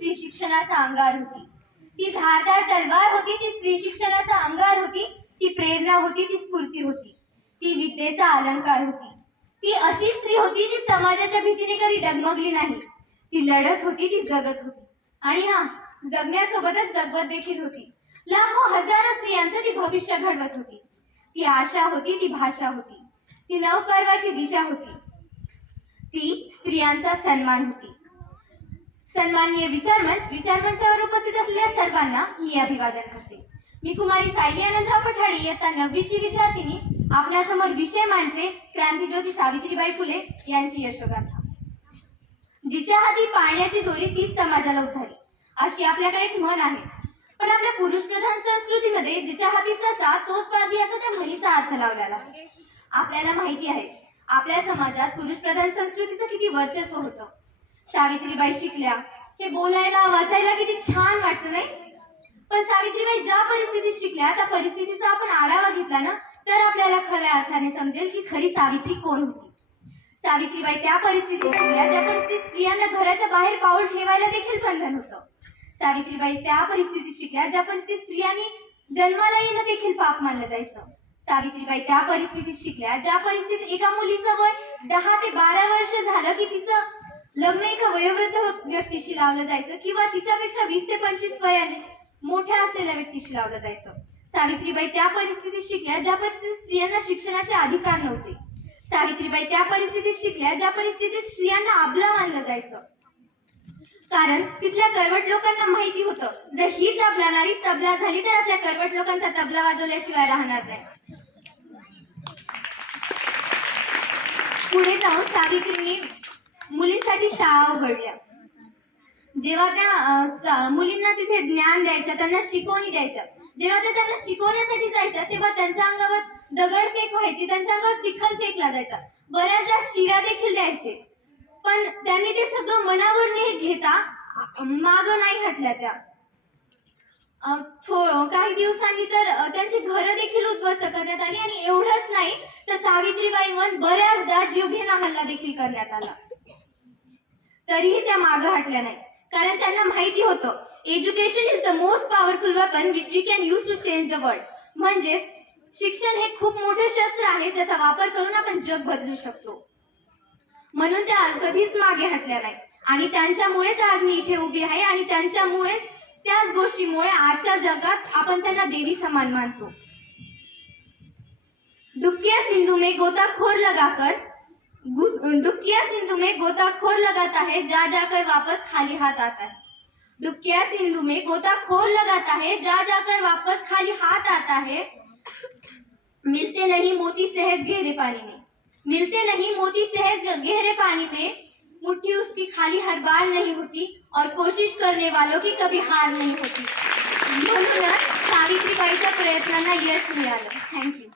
स्त्री शिक्षणाचा अंगार होती. ती धारदार तलवार होती ती स्त्री शिक्षणाचा अंगार होती. ती प्रेरणा होती, ती स्फूर्ती होती, ती विद्येचा अलंकार होती. ती अशी स्त्री होती जी समाजाच्या भीतीने कधी डगमगली नाही. ती लढत होती, ती जगत होती आणि जगण्यासोबतच जगवत देखील होती. लाखो हजारो स्त्रियांचं ती भविष्य घडवत होती. ती आशा होती, ती भाषा होती, ती नवपर्वाची दिशा होती, ती स्त्रियांचा सन्मान होती. सन्माननीय विचारमंचावर उपस्थित असलेल्या सर्वांना मी अभिवादन करते. मी कुमारी सायली आनंदराव पठाडे इयत्ता 9वीची विद्यार्थिनी आपल्यासमोर विषय मांडते क्रांतिज्योती सावित्रीबाई फुले यांची यशोगाथा. जिच्या हाती पाळण्याची दोरी तीच समाजाला उद्धारी, अशी आपल्याकडे एक म्हण आहे. पण आपल्या पुरुषप्रधान संस्कृतीमध्ये जिच्या हाती ससा तोच पारधी असा त्या म्हणीचा अर्थ लावलेला आहे. आपल्याला माहिती आहे आपल्या समाजात पुरुषप्रधान संस्कृतीचं किती वर्चस्व होतं. सावित्रीबाई शिकल्या हे बोलायला वाचायला किती छान वाटतं नाही. पण सावित्रीबाई ज्या परिस्थितीत शिकल्या त्या परिस्थितीचा आपण आढावा घेतला ना तर आपल्याला खऱ्या अर्थाने समजेल की खरी सावित्री कोण होती. सावित्रीबाई त्या परिस्थितीत शिकल्या ज्या परिस्थितीत स्त्रियांना घराच्या बाहेर पाऊल ठेवायला देखील बंधन होतं. सावित्रीबाई त्या परिस्थितीत शिकल्या ज्या परिस्थितीत स्त्रियांनी जन्माला येणं देखील पाप मानलं जायचं. सावित्रीबाई त्या परिस्थितीत शिकल्या ज्या परिस्थितीत एका मुलीचं वय 10 ते 12 वर्ष झालं की तिचं लग्न एका वयोवृद्ध व्यक्तीशी लावलं जायचं किंवा तिच्यापेक्षा 20 ते 25 वयाने मोठ्या असलेल्या व्यक्तीशी लावलं जायचं. सावित्रीबाई त्या परिस्थितीत शिकल्या ज्या परिस्थितीत स्त्रियांना शिक्षणाचे अधिकार नव्हते. सावित्रीबाई त्या परिस्थितीत शिकल्या ज्या परिस्थितीत स्त्रियांना अबला मानलं जायचं. कारण तिथल्या करवट लोकांना माहिती होतं जर हीच अबलाणारी तबला झाली तर असल्या करवट लोकांचा तबला वाजवल्याशिवाय राहणार नाही. पुढे जाऊन सावित्रींनी मुलींसाठी शाळा उघडल्या. जेव्हा त्या मुलींना तिथे ज्ञान द्यायच्या, त्यांना शिकवणी द्यायच्या, जेव्हा त्या त्यांना शिकवण्यासाठी जायच्या तेव्हा त्यांच्या अंगावर दगडफेक व्हायची, त्यांच्या अंगावर चिखल फेकला जायचा, बऱ्याचदा शिव्या देखील द्यायचे. पण त्यांनी ते सगळं मनावर न घेता मागं नाही हटल्या. त्या काही दिवसांनी तर त्यांची घरं देखील उद्ध्वस्त करण्यात आली आणि एवढंच नाही तर सावित्रीबाईंवर बऱ्याचदा जीवघेणा हल्ला देखील करण्यात आला. तरीही त्या मागं हटल्या नाही. कारण त्यांना माहिती होतं education is the most powerful weapon which we can use to change the world. म्हणजेच शिक्षण हे खूप मोठे शस्त्र आहे ज्याचा वापर करून आपण जग बदलू शकतो. म्हणून त्या कधीच मागे हटल्या नाही आणि त्यांच्यामुळेच आज मी इथे उभी आहे आणि त्यांच्यामुळेच त्याच गोष्टीमुळे आजच्या जगात आपण त्यांना देवी समान मानतो. डुबकिया सिंधु में गोताखोर लगाता है जा जाकर वापस खाली हाथ आता है. डुबकिया सिंधु में गोताखोर लगाता है जा जाकर वापस खाली हाथ आता है. मिलते नहीं मोती सहज गहरे पानी में, मिलते नहीं मोती सहज गहरे पानी में. मुट्ठी उसकी खाली हर बार नहीं होती और कोशिश करने वालों की कभी हार नहीं होती. म्हणूनच सावित्रीबाईच्या प्रयत्नांना यश मिळालं. थँक्यू.